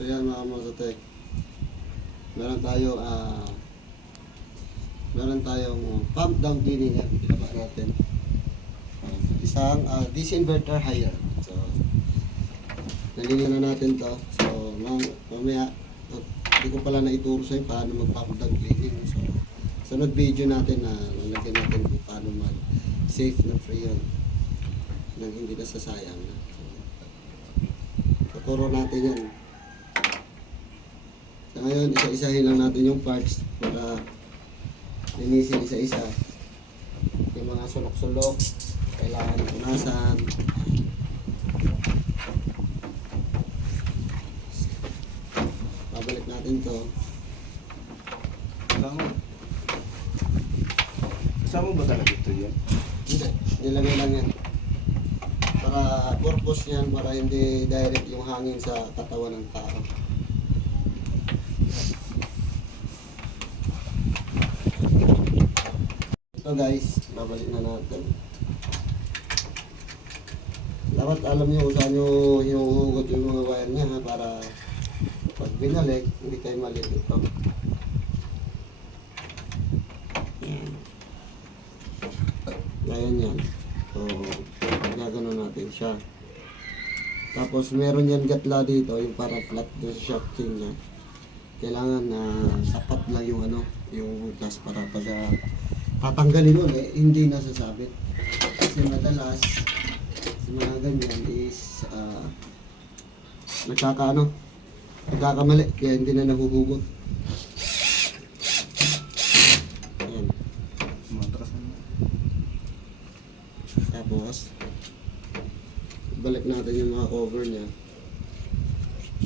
So yan mga Mozotek. Meron tayo meron tayong pump down cleaning yan. Ilaba natin. Isang DC inverter higher. So nalilinan na natin to. So mamaya hindi ko pala naituro sa inyo paano mag pump down cleaning. So sunod video natin na lalagyan natin kung paano mag safe na free yun nang hindi nasasayang. So tuturo natin yan. So ngayon isa-isahin lang natin yung parts para linisin isa-isa. Yung mga sulok-sulok kailangan punasan. Babalik natin to. Kasama ba talaga ito yan? Hindi, nilagay lang yan. Para purpose yan, para hindi direct yung hangin sa katawan ng tao. Ito guys, babalik na natin. Dapat alam nyo kung saan nyo hinuhugot yung mga wire niya ha, para pag binalik, hindi kayo malito. Ayan yan. So, gagano natin siya. Tapos, meron yan gatla dito, yung para flat na shafting niya. Kailangan na sapat lang yung yung butas para pag tatanggalin nun hindi nasasabit. Kasi madalas, sa mga ganyan is, nagkakamali, kaya hindi na nahuhugot. Tapos, balik natin yung mga cover niya.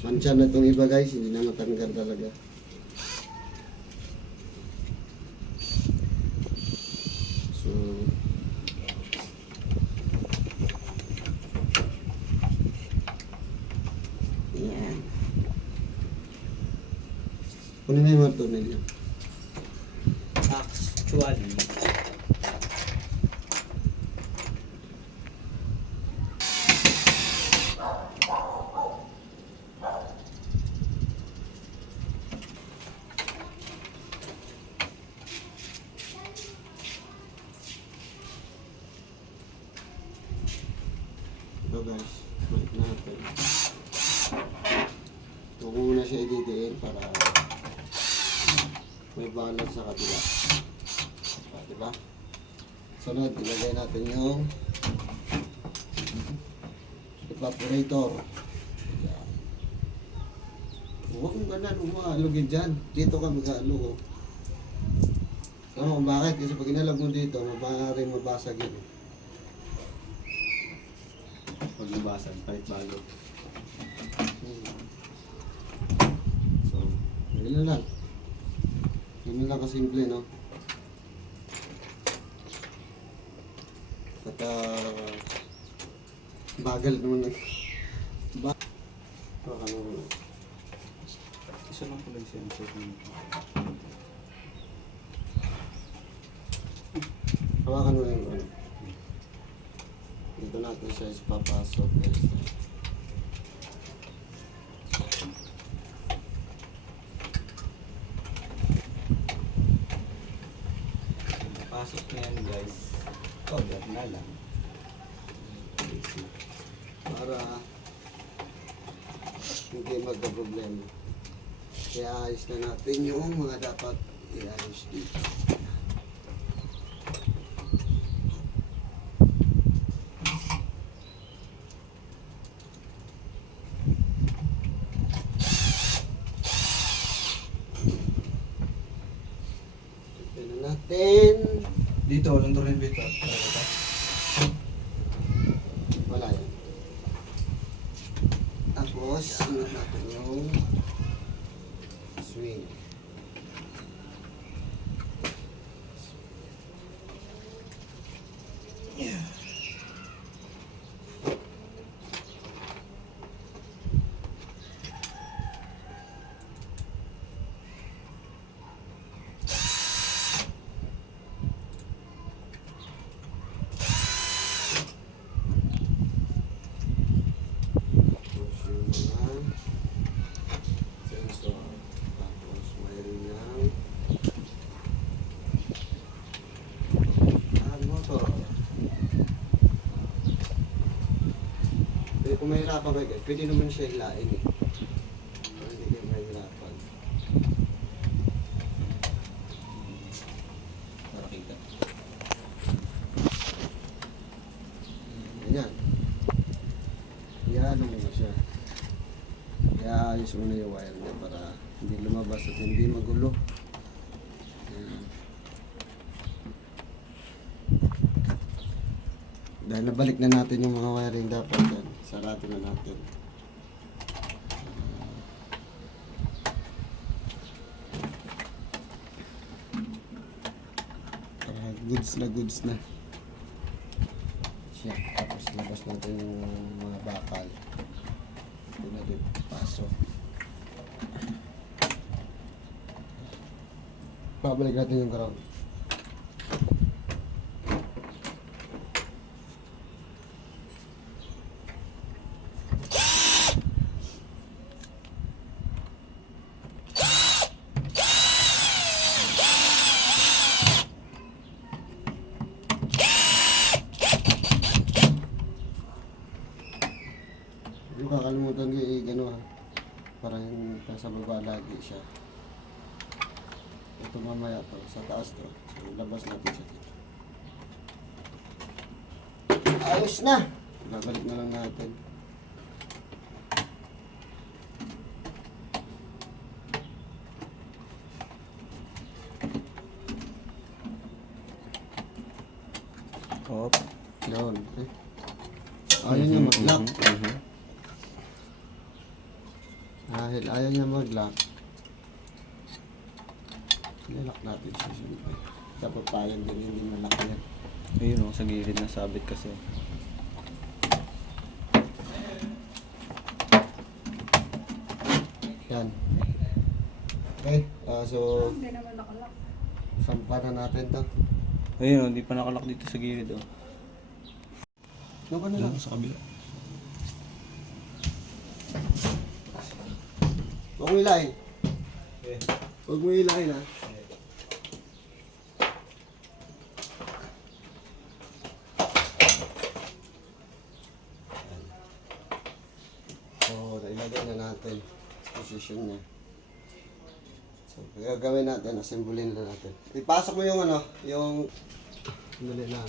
Mansya na itong iba guys, hindi na matanggal talaga. So, yan. Kunin mo yung mga tunay niya. Actually, ito guys, balik natin. Ito ko muna siya ididiin para may balance sa kabila. Diba? Sunod, ilagay natin yung evaporator. Yan. Huwag mong ganun, umaalugin dyan. Dito ka mag-aalog. Kung bakit? Kasi pag inalag mo dito, maaaring mabasag yun. pag nabasag, palit bago. So, ganyan lang. Ganyan lang kasimple, no? At bagal naman na. Baka naman. Isa lang pala yung sensor nito. Hawakan mo yung ano. Dito natin siya is papasok guys. Pasok na yan guys. Cover na lang. Para hindi magka-problema. Kaya ayos na natin yung mga dapat i-ayos dito. Tignan natin. Dito, walang tornilyo. Wala yan. Tapos, sunod natin yung swing. kung mahirapan kayo guys, pwede naman siya ilain eh. Para hindi kayo mahirapan. Para kita. Ganyan. Iyaano mo siya. Iaayos mo na yung wire niya para hindi lumabas at hindi magulo. Ayan. Dahil nabalik na natin yung mga wiring dapat yan. Sarado na natin. Goods na. Siya. Tapos labas natin yung mga bakal. Hindi natin pasok. Pabalik natin yung ground. Huwag kakalimutan ko i-gano ha. Para yung nasa baba lagi siya. Ito mamaya to, sa taas to. So labas natin siya dito. Ayos na! Babalik na lang natin. Hop. Yun. Eh. Ayaw niya mag-lock. Dahil ayaw niya mag-lock. Nilock natin siya siyempre. Dapat payan din hindi malaki yan. Ayun o, sa gilid na sabit kasi. Yan. Okay, so Hindi naman nakalak. sampa na natin to. Ayun o, hindi pa nakalak dito sa gilid o. Ano ka na lang? Sa kabila. Huwag mo ilahin. Okay. Huwag mo ilahin ha. So, nailagay na natin position niya. So, gagawin natin, assemble na natin. Ipasok mo yung ano, yung... Dali lang.